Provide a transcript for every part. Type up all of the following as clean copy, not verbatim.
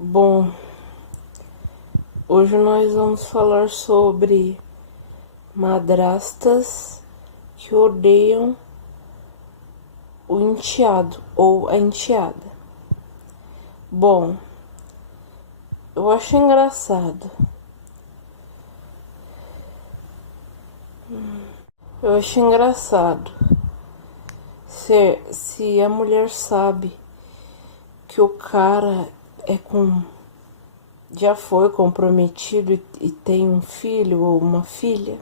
Bom, hoje nós vamos falar sobre madrastas que odeiam o enteado ou a enteada. Bom, eu acho engraçado. Eu acho engraçado se a mulher sabe que o cara já foi comprometido e tem um filho ou uma filha.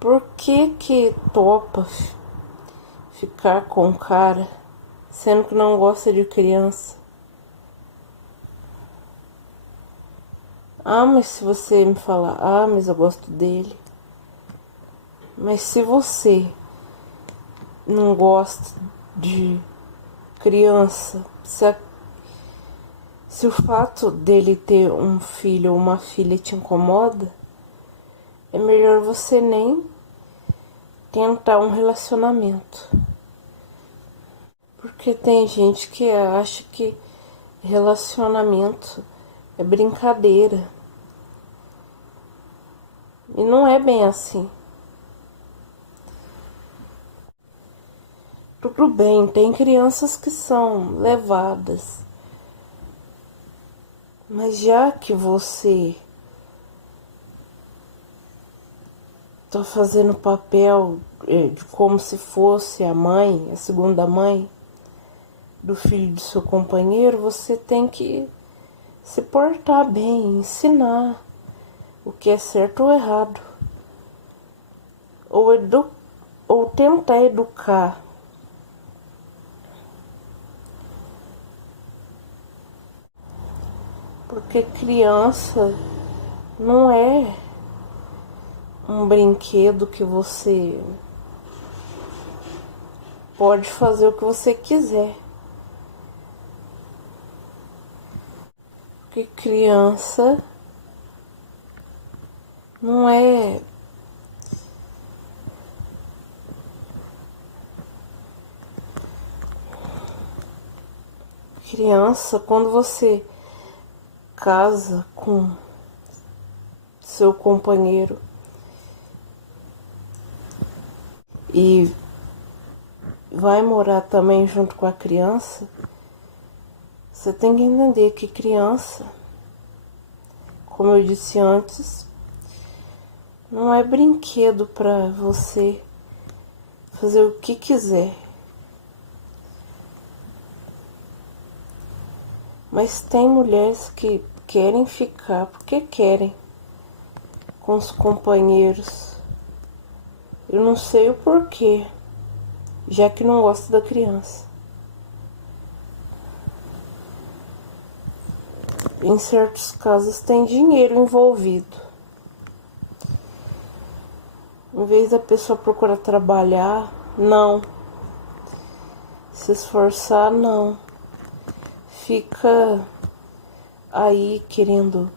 Por que topa ficar com o cara, sendo que não gosta de criança? Ah, mas se você me falar, mas eu gosto dele. Mas se você não gosta de criança, se o fato dele ter um filho ou uma filha te incomoda, é melhor você nem tentar um relacionamento. Porque tem gente que acha que relacionamento é brincadeira. E não é bem assim. Tudo bem, tem crianças que são levadas. Mas já que você tá fazendo papel de como se fosse a mãe, a segunda mãe do filho do seu companheiro, você tem que se portar bem, ensinar o que é certo ou errado. Ou tentar educar. Porque criança não é um brinquedo que você pode fazer o que você quiser. Porque criança não é criança. Quando você casa com seu companheiro e vai morar também junto com a criança, você tem que entender que criança, como eu disse antes, não é brinquedo para você fazer o que quiser. Mas tem mulheres que querem ficar porque querem com os companheiros. Eu não sei o porquê, já que não gosto da criança. Em certos casos tem dinheiro envolvido. Em vez da pessoa procurar trabalhar, não. Se esforçar, não. Fica aí querendo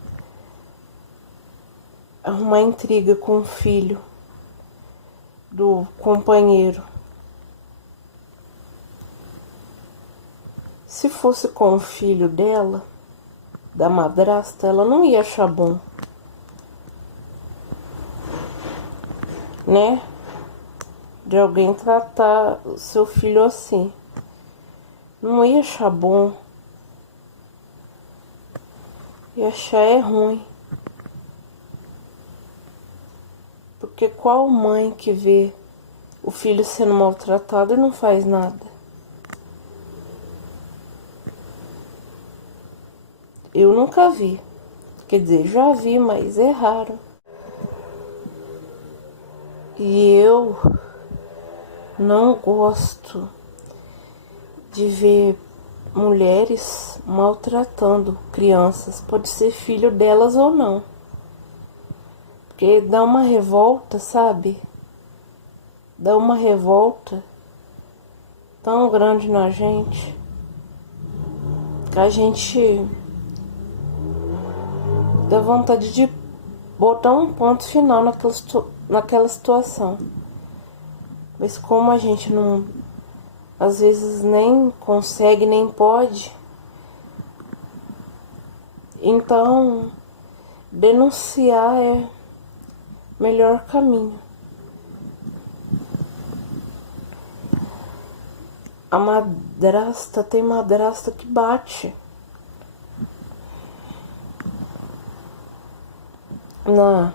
arrumar intriga com o filho do companheiro. Se fosse com o filho dela, da madrasta, ela não ia achar bom, né? De alguém tratar o seu filho assim. Não ia achar bom. Ia achar ruim. Porque qual mãe que vê o filho sendo maltratado e não faz nada? Eu nunca vi. Quer dizer, já vi, mas é raro. E eu não gosto de ver mulheres maltratando crianças. Pode ser filho delas ou não. Porque dá uma revolta, sabe? Dá uma revolta tão grande na gente que a gente dá vontade de botar um ponto final naquela situação. Mas como a gente não, às vezes nem consegue, nem pode, Então, denunciar é o melhor caminho. A madrasta, tem madrasta que bate na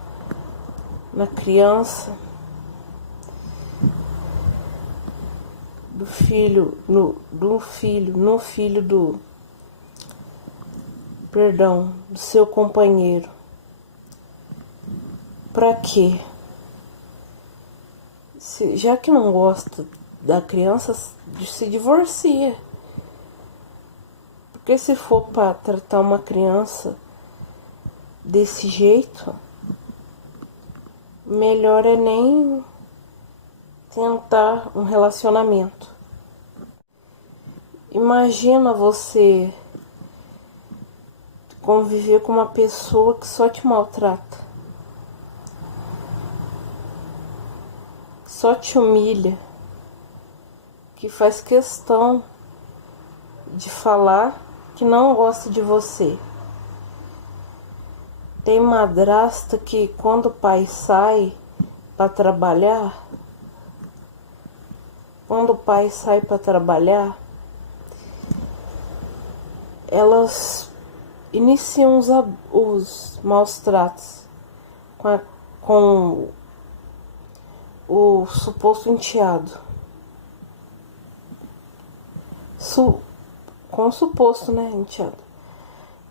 criança, no filho do seu companheiro. Pra quê? Já que não gosta da criança, se divorcia. Porque se for para tratar uma criança desse jeito, melhor é nem tentar um relacionamento. Imagina você conviver com uma pessoa que só te maltrata, só te humilha, que faz questão de falar que não gosta de você. Tem madrasta que quando o pai sai para trabalhar, elas iniciam os maus tratos com o suposto enteado. Com o suposto, né, enteado.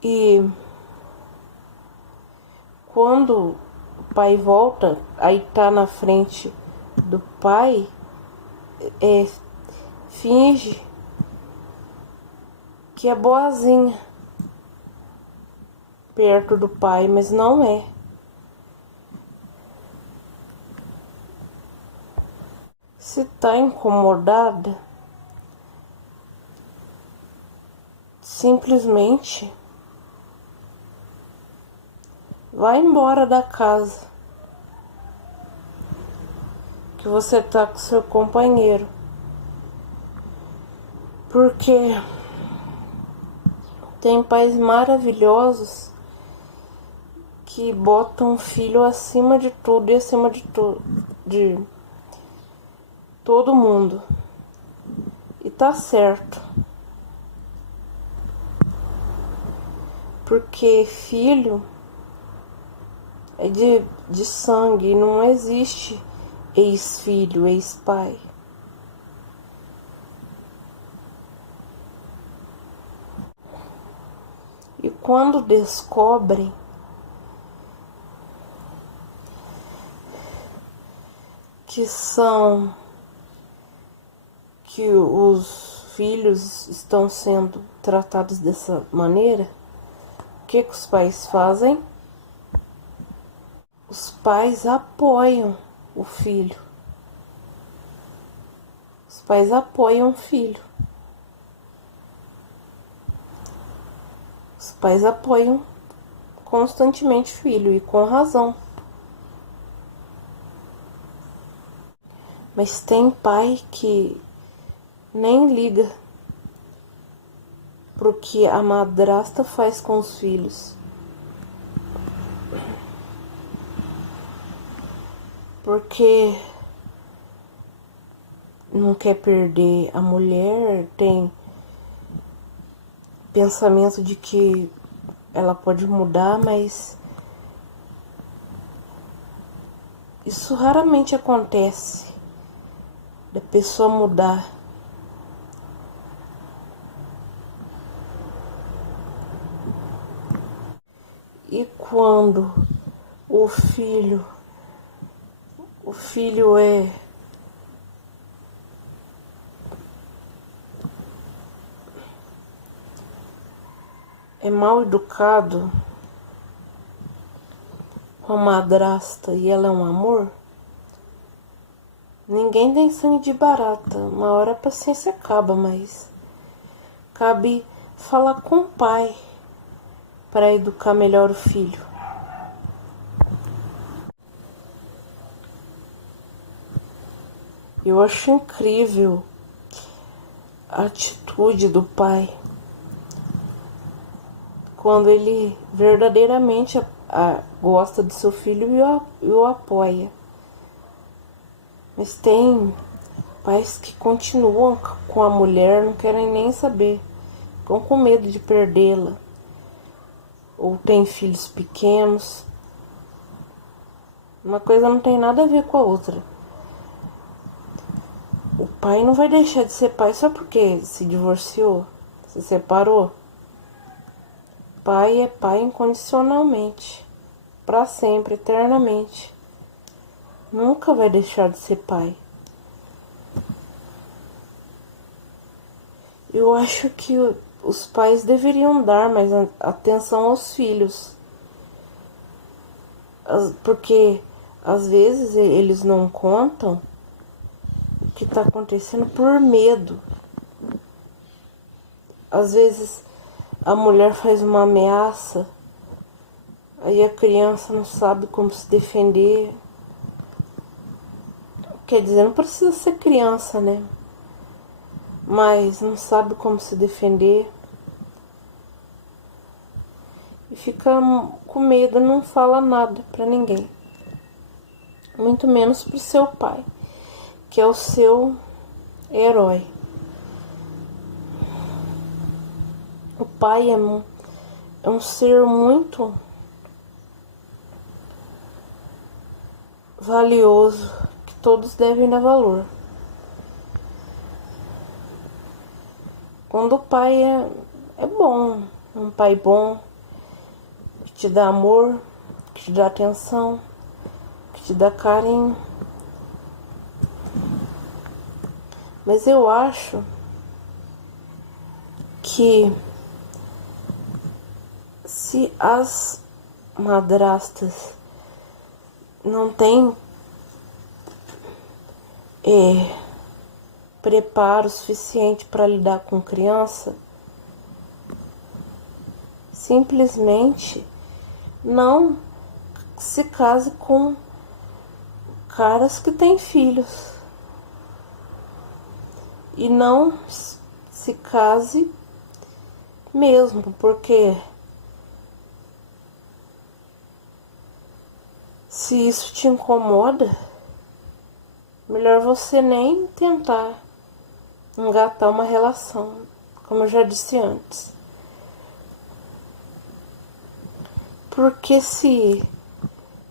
E quando o pai volta, aí tá na frente do pai, finge que é boazinha perto do pai, mas não é. Se tá incomodada, simplesmente vai embora da casa que você tá com seu companheiro. Porque tem pais maravilhosos que botam o filho acima de tudo e acima de todo mundo. E tá certo. Porque filho é de sangue, não existe ex-filho, ex-pai. E quando descobrem que os filhos estão sendo tratados dessa maneira, o que os pais fazem? Os pais apoiam o filho. Os pais apoiam o filho. Os pais apoiam constantemente o filho, e com razão. Mas tem pai que nem liga pro que a madrasta faz com os filhos. Porque não quer perder a mulher, tem pensamento de que ela pode mudar, mas isso raramente acontece, da pessoa mudar. E quando o filho é mal educado com a madrasta e ela é um amor, ninguém tem sangue de barata. Uma hora a paciência acaba, mas cabe falar com o pai para educar melhor o filho. Eu acho incrível a atitude do pai quando ele verdadeiramente gosta do seu filho e o apoia. Mas tem pais que continuam com a mulher, não querem nem saber, ficam com medo de perdê-la, ou tem filhos pequenos. Uma coisa não tem nada a ver com a outra. O pai não vai deixar de ser pai só porque se divorciou, se separou. Pai é pai incondicionalmente, para sempre, eternamente. Nunca vai deixar de ser pai. Eu acho que os pais deveriam dar mais atenção aos filhos. Porque às vezes eles não contam o que está acontecendo por medo. Às vezes a mulher faz uma ameaça, aí a criança não sabe como se defender. Quer dizer, não precisa ser criança, né? Mas não sabe como se defender. E fica com medo, não fala nada pra ninguém. Muito menos pro seu pai, que é o seu herói. O pai é um ser muito valioso, que todos devem dar valor. Quando o pai é bom, é um pai bom, que te dá amor, que te dá atenção, que te dá carinho. Mas eu acho que se as madrastas não têm preparo suficiente para lidar com criança, simplesmente não se case com caras que têm filhos. E não se case mesmo, porque se isso te incomoda, melhor você nem tentar engatar uma relação, como eu já disse antes. Porque se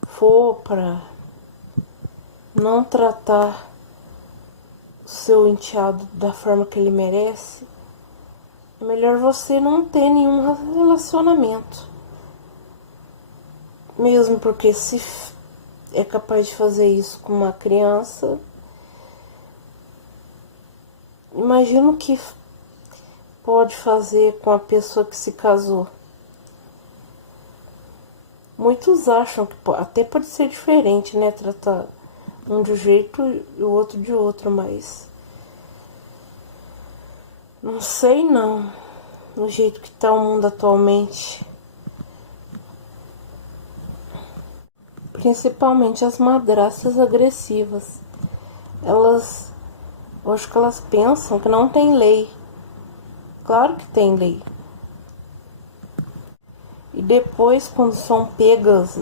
for para não tratar o seu enteado da forma que ele merece, é melhor você não ter nenhum relacionamento. Mesmo porque se é capaz de fazer isso com uma criança, imagina o que pode fazer com a pessoa que se casou. Muitos acham que até pode ser diferente, né? Tratar um de um jeito e o outro de outro, mas não sei não, no jeito que tá o mundo atualmente. Principalmente as madrastas agressivas. Elas, eu acho que elas pensam que não tem lei. Claro que tem lei. E depois, quando são pegas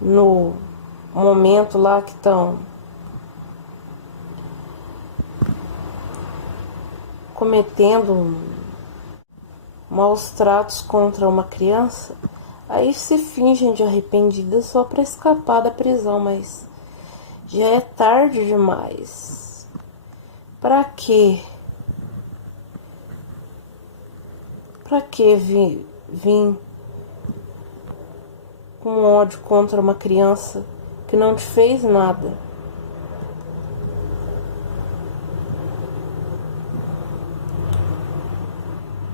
no momento lá que estão cometendo maus tratos contra uma criança, aí se fingem de arrependidas só para escapar da prisão, mas já é tarde demais. Pra quê? Pra que vir com ódio contra uma criança que não te fez nada?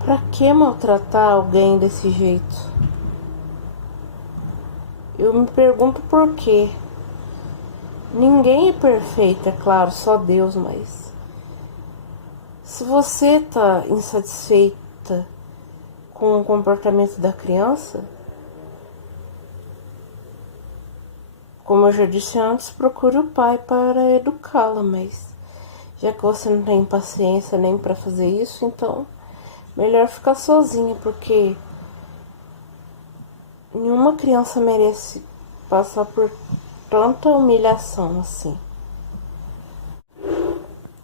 Pra que maltratar alguém desse jeito? Eu me pergunto por quê. Ninguém é perfeito, é claro, só Deus, mas se você tá insatisfeita com o comportamento da criança, como eu já disse antes, procure o pai para educá-la, mas Já que você não tem paciência nem para fazer isso, então melhor ficar sozinha, porque nenhuma criança merece passar por tanta humilhação assim.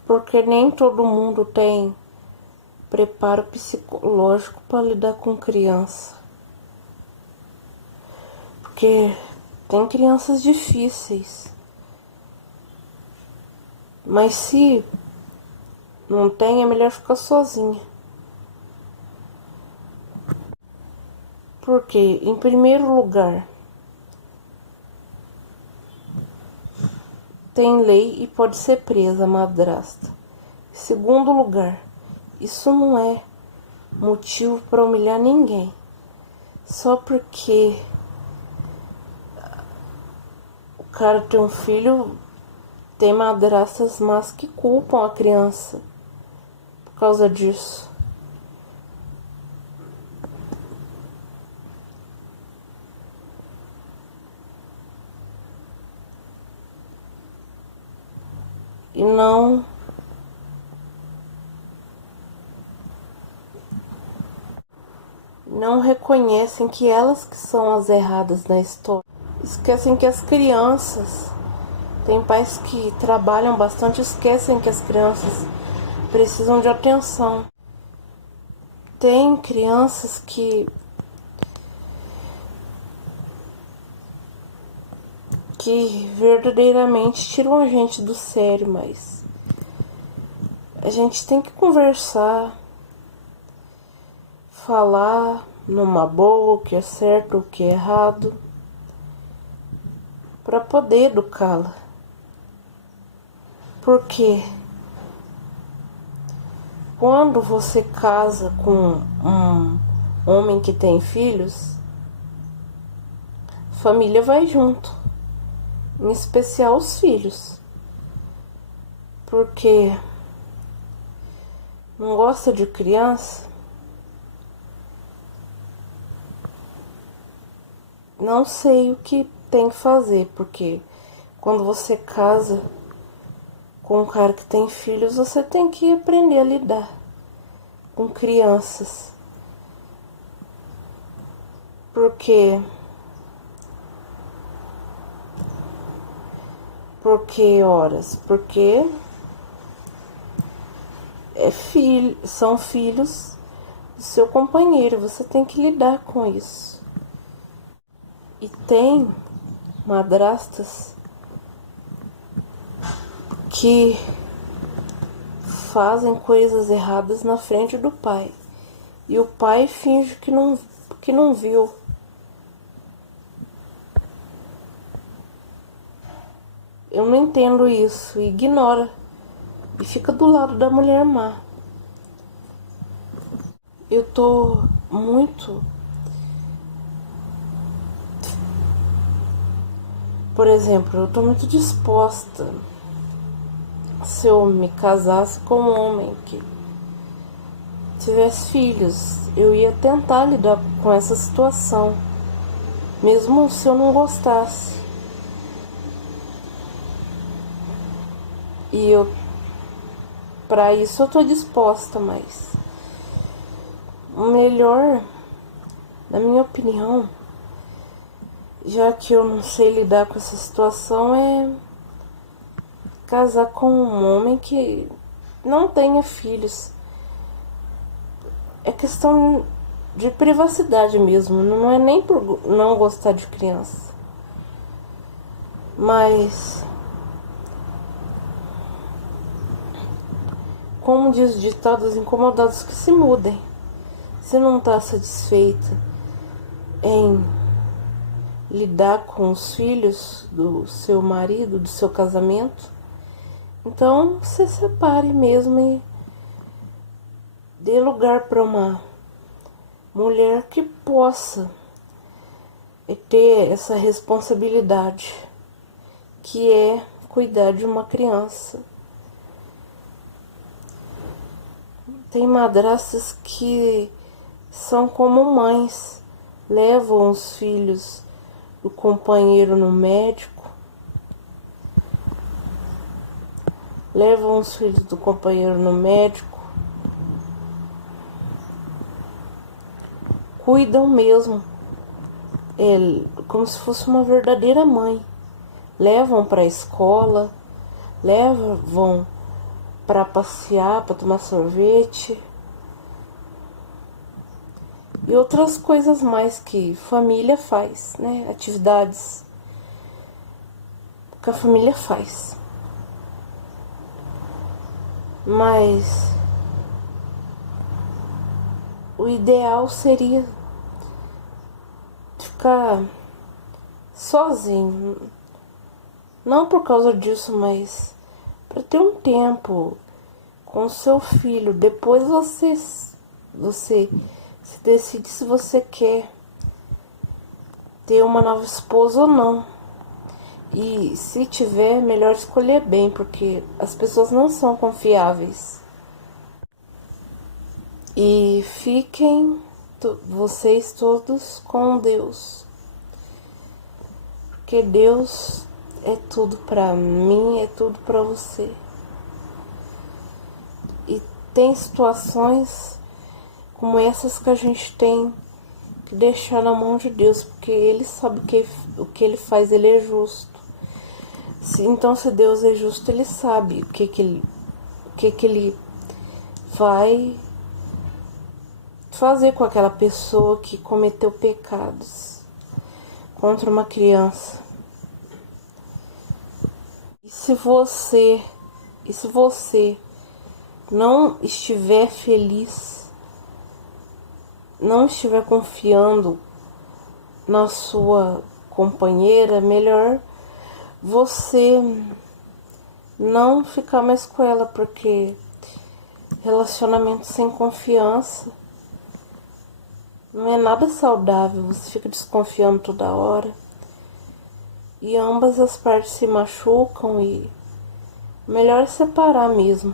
Porque nem todo mundo tem preparo psicológico para lidar com criança. Porque tem crianças difíceis. Mas se não tem, é melhor ficar sozinha. Porque, em primeiro lugar, tem lei e pode ser presa a madrasta. Em segundo lugar, isso não é motivo para humilhar ninguém. Só porque o cara tem um filho, tem madrastas más que culpam a criança por causa disso. E não reconhecem que elas que são as erradas na história. Esquecem que as crianças, tem pais que trabalham bastante, esquecem que as crianças precisam de atenção. Tem crianças que verdadeiramente tiram a gente do sério, mas a gente tem que conversar, falar numa boa o que é certo, o que é errado, para poder educá-la. Porque quando você casa com um homem que tem filhos, a família vai junto, em especial os filhos. Porque não gosta de criança, não sei o que tem que fazer, porque quando você casa com um cara que tem filhos, você tem que aprender a lidar com crianças. Porque horas? Porque são filhos do seu companheiro, você tem que lidar com isso. E tem madrastas que fazem coisas erradas na frente do pai. E o pai finge que não viu. Eu não entendo isso. Ignora. E fica do lado da mulher má. Eu tô muito... Por exemplo, eu tô muito disposta, se eu me casasse com um homem que tivesse filhos, eu ia tentar lidar com essa situação, mesmo se eu não gostasse. E para isso eu tô disposta, mas o melhor, na minha opinião, já que eu não sei lidar com essa situação, é casar com um homem que não tenha filhos. É questão de privacidade mesmo, não é nem por não gostar de criança. Mas, como diz o ditado, os incomodados que se mudem. Se não está satisfeita em lidar com os filhos do seu marido, do seu casamento, então se separe mesmo e dê lugar para uma mulher que possa ter essa responsabilidade, que é cuidar de uma criança. Tem madrastas que são como mães, levam os filhos do companheiro no médico, levam os filhos do companheiro no médico, cuidam mesmo, como se fosse uma verdadeira mãe. Levam para a escola, levam para passear, para tomar sorvete e outras coisas mais que família faz, né? Atividades que a família faz. Mas o ideal seria ficar sozinho. Não por causa disso, mas para ter um tempo com o seu filho. Depois você se decide se você quer ter uma nova esposa ou não. E se tiver, melhor escolher bem, porque as pessoas não são confiáveis. E fiquem vocês todos com Deus. Porque Deus é tudo pra mim, é tudo pra você. E tem situações como essas que a gente tem que deixar na mão de Deus, porque Ele sabe o que Ele faz, Ele é justo. Então, se Deus é justo, Ele sabe o que Ele vai fazer com aquela pessoa que cometeu pecados contra uma criança. E se você não estiver feliz, não estiver confiando na sua companheira, melhor você não ficar mais com ela, porque relacionamento sem confiança não é nada saudável. Você fica desconfiando toda hora e ambas as partes se machucam, e melhor separar mesmo.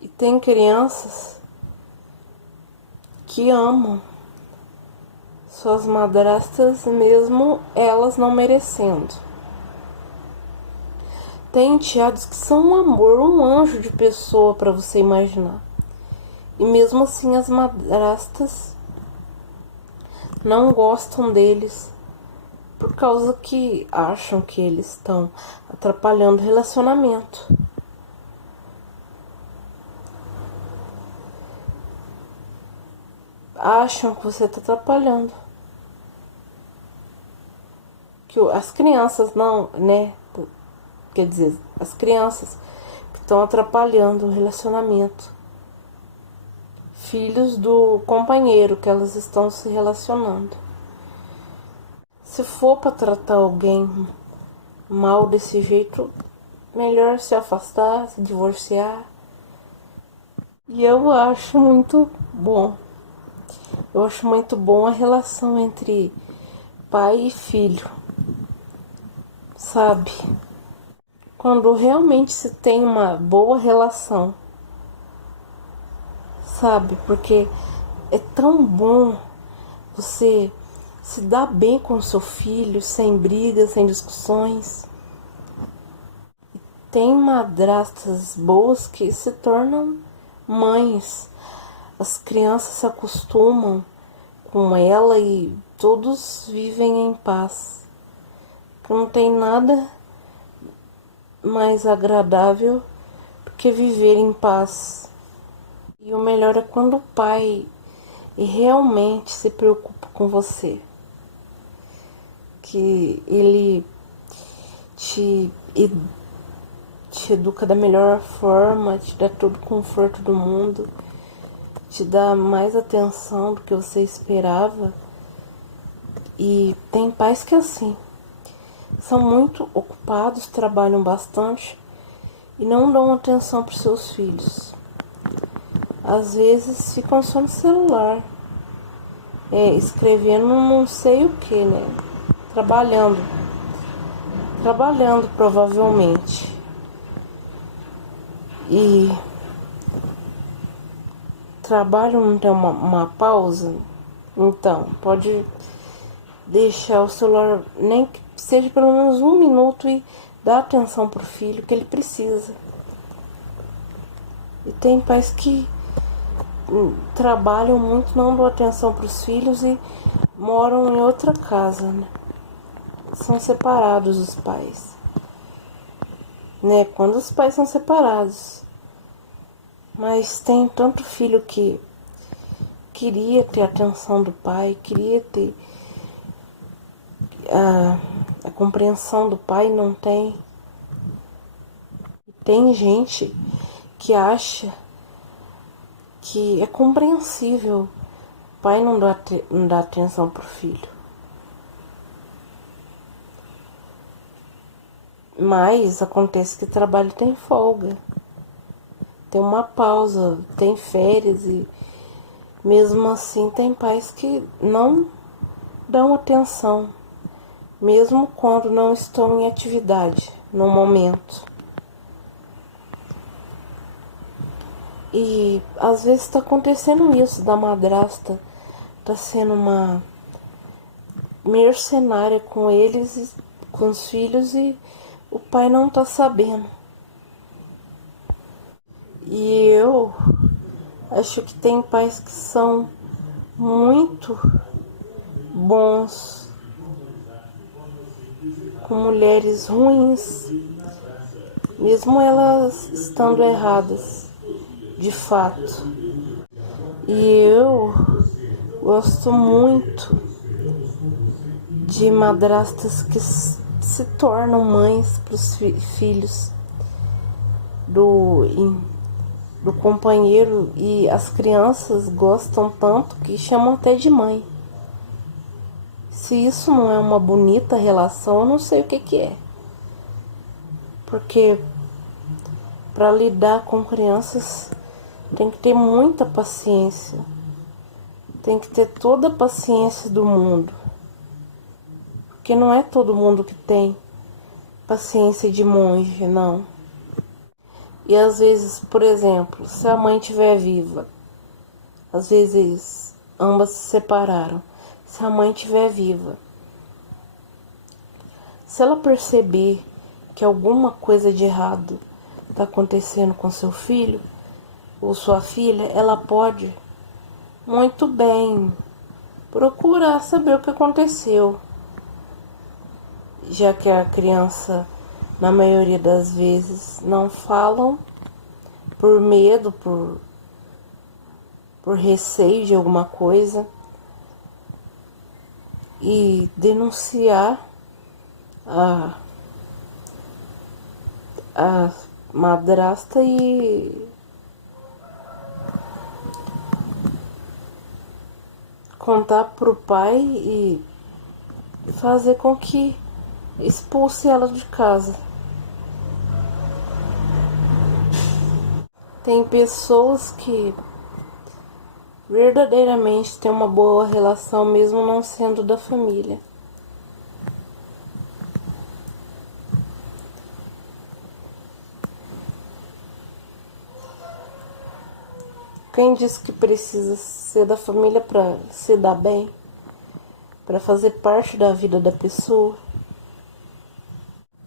E tem crianças que amam suas madrastas mesmo elas não merecendo. Tem enteados que são um amor, um anjo de pessoa para você imaginar. E mesmo assim as madrastas não gostam deles, por causa que acham que eles estão atrapalhando o relacionamento. Acham que você está atrapalhando. Que as crianças não, né? Quer dizer, as crianças que estão atrapalhando o relacionamento. Filhos do companheiro que elas estão se relacionando. Se for para tratar alguém mal desse jeito, melhor se afastar, se divorciar. E eu acho muito bom. Eu acho muito bom a relação entre pai e filho. Sabe? Quando realmente se tem uma boa relação. Sabe? Porque é tão bom você se dar bem com o seu filho, sem brigas, sem discussões. Tem madrastas boas que se tornam mães. As crianças se acostumam com ela e todos vivem em paz. Não tem nada mais agradável do que viver em paz. E o melhor é quando o pai realmente se preocupa com você. Que ele te educa da melhor forma, te dá todo o conforto do mundo, te dá mais atenção do que você esperava. E tem pais que assim, são muito ocupados, trabalham bastante e não dão atenção para os seus filhos. Às vezes ficam só no celular, escrevendo não sei o que, né? Trabalhando provavelmente. E trabalho não tem uma pausa, então pode deixar o celular, nem que seja pelo menos 1 minuto, e dá atenção pro filho que ele precisa. E tem pais que trabalham muito, não dão atenção pros filhos e moram em outra casa, né? São separados os pais, né? Quando os pais são separados. Mas tem tanto filho que queria ter a atenção do pai, queria ter a compreensão do pai, não tem. Tem gente que acha que é compreensível o pai não dá atenção pro filho. Mas acontece que o trabalho tem folga, tem uma pausa, tem férias e mesmo assim tem pais que não dão atenção, mesmo quando não estão em atividade no momento. E às vezes está acontecendo isso, da madrasta tá sendo uma mercenária com eles, com os filhos, e o pai não tá sabendo. E eu acho que tem pais que são muito bons com mulheres ruins, mesmo elas estando erradas, de fato. E eu gosto muito de madrastas que se tornam mães para os filhos do companheiro, e as crianças gostam tanto que chamam até de mãe. Se isso não é uma bonita relação, eu não sei o que é. Porque para lidar com crianças tem que ter muita paciência. Tem que ter toda a paciência do mundo. Porque não é todo mundo que tem paciência de monge, não. E às vezes, por exemplo, se a mãe estiver viva, às vezes ambas se separaram. Se a mãe estiver viva, se ela perceber que alguma coisa de errado está acontecendo com seu filho ou sua filha, ela pode muito bem procurar saber o que aconteceu, já que a criança, na maioria das vezes, não falam por medo, por receio de alguma coisa, e denunciar a madrasta e contar pro pai e fazer com que expulse ela de casa. Tem pessoas que verdadeiramente têm uma boa relação mesmo não sendo da família. Quem diz que precisa ser da família para se dar bem, para fazer parte da vida da pessoa?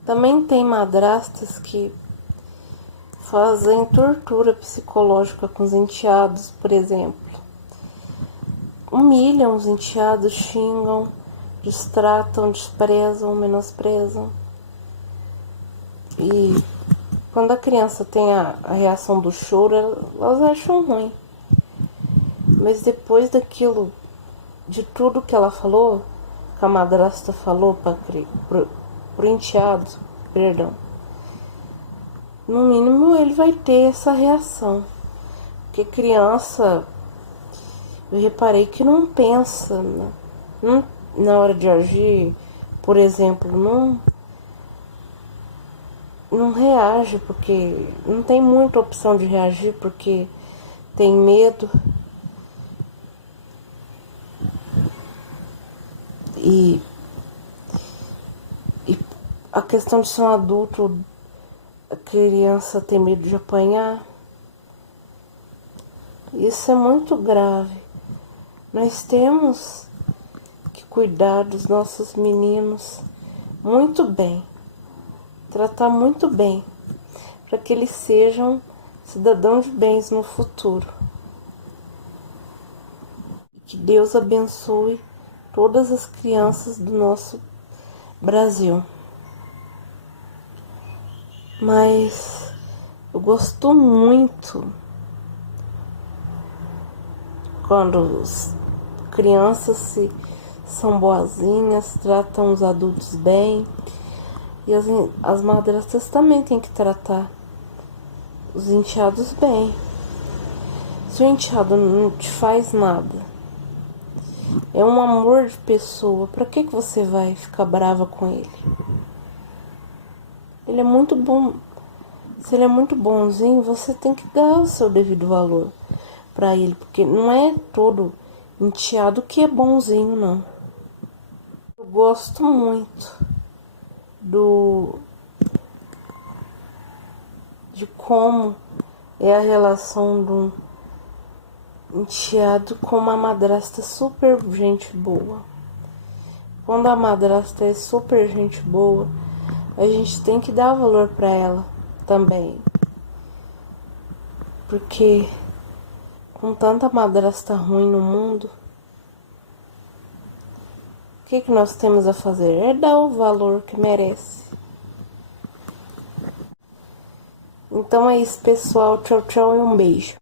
Também tem madrastas que fazem tortura psicológica com os enteados, por exemplo. Humilham os enteados, xingam, distratam, desprezam, menosprezam. E quando a criança tem a reação do choro, elas acham ruim. Mas depois daquilo, de tudo que ela falou, que a madrasta falou pro enteado, perdão, no mínimo ele vai ter essa reação. Porque criança, eu reparei que não pensa, né? Na hora de agir, por exemplo, não reage, porque não tem muita opção de reagir, porque tem medo. E a questão de ser um adulto, a criança tem medo de apanhar. Isso é muito grave. Nós temos que cuidar dos nossos meninos muito bem. tratar muito bem, para que eles sejam cidadãos de bens no futuro. E que Deus abençoe todas as crianças do nosso Brasil. Mas eu gosto muito quando as crianças são boazinhas, tratam os adultos bem. E as madrastas também têm que tratar os enteados bem. Se o enteado não te faz nada, é um amor de pessoa, pra que você vai ficar brava com ele? Ele é muito bom. Se ele é muito bonzinho, você tem que dar o seu devido valor pra ele, porque não é todo enteado que é bonzinho, não. Eu gosto muito de como é a relação do enteado com uma madrasta super gente boa. Quando a madrasta é super gente boa, a gente tem que dar valor pra ela também. Porque com tanta madrasta ruim no mundo, o que nós temos a fazer? É dar o valor que merece. Então é isso, pessoal. Tchau, tchau e um beijo.